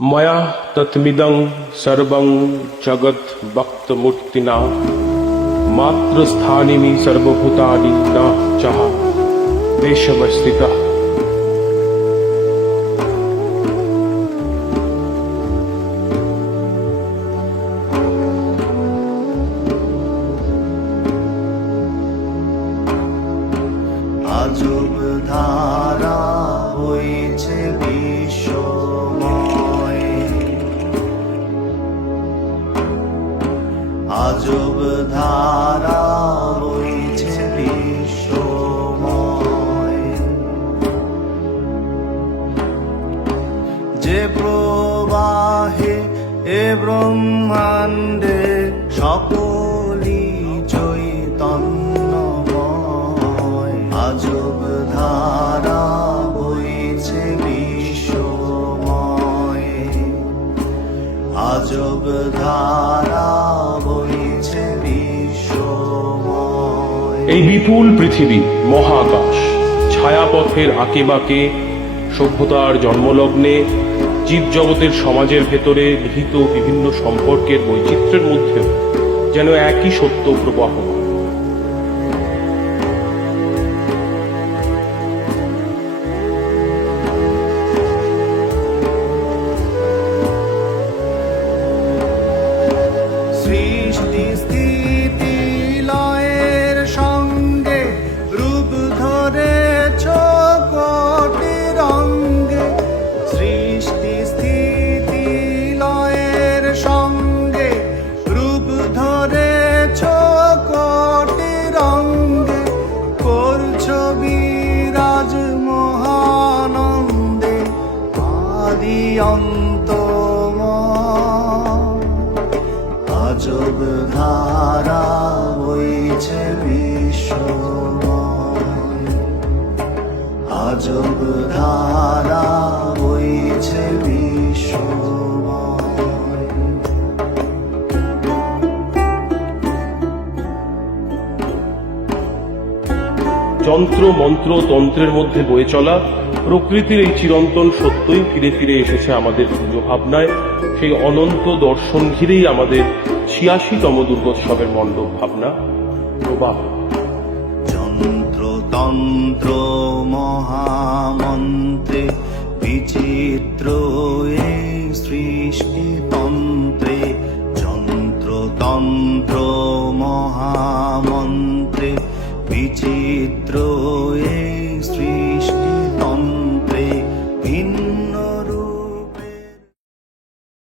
मया तत्मिदं सर्वं जगत् वक्तमूर्तिना मात्रस्थानिनि सर्वभूतानि न चः देशवस्थितः। আজব ধারা হয়েছে বিশ্বময়, আজব ধারা হয়েছে বিশ্বময়। যে প্রবাহে এ ব্রহ্মাণ্ডে সকলি চৈতন্যময়, আজব ধারা বইছে বিশ্বময়, আজব ধারা বইছে বিশ্বময়। এই বিপুল পৃথিবী মহাকাশ ছায়াপথের আঁকেবাঁকে সভ্যতার জন্মলগ্নে জীবজগতের সমাজের ভেতরে নিহিত বিভিন্ন সম্পর্কের বৈচিত্র্যের মধ্যেও যেন একই সত্য প্রবাহমান। সৃষ্টি স্থিতি লয়ের সঙ্গে রূপ ধরেছ কোটি রঙ্গে, সৃষ্টি স্থিতি লয়ের সঙ্গে রূপ ধরেছ কোটি রঙ্গে, করছ বিরাজ মহানন্দে আদি অন্তময়। আজব ধারা বইছে বিশ্বময়, আজব ধারা বইছে বিশ্বময়। যন্ত্র মন্ত্র তন্ত্রের মধ্যে বয়ে চলা প্রকৃতির এই চিরন্তন সত্যই ফিরে ফিরে এসেছে আমাদের পুজো ভাবনায়। সেই অনন্ত দর্শন ঘিরেই আমাদের ৮৬তম দুর্গোৎসবের মণ্ডপ ভাবনা প্রবাহ। যন্ত্র তন্ত্র মহামন্ত্রে বিচিত্র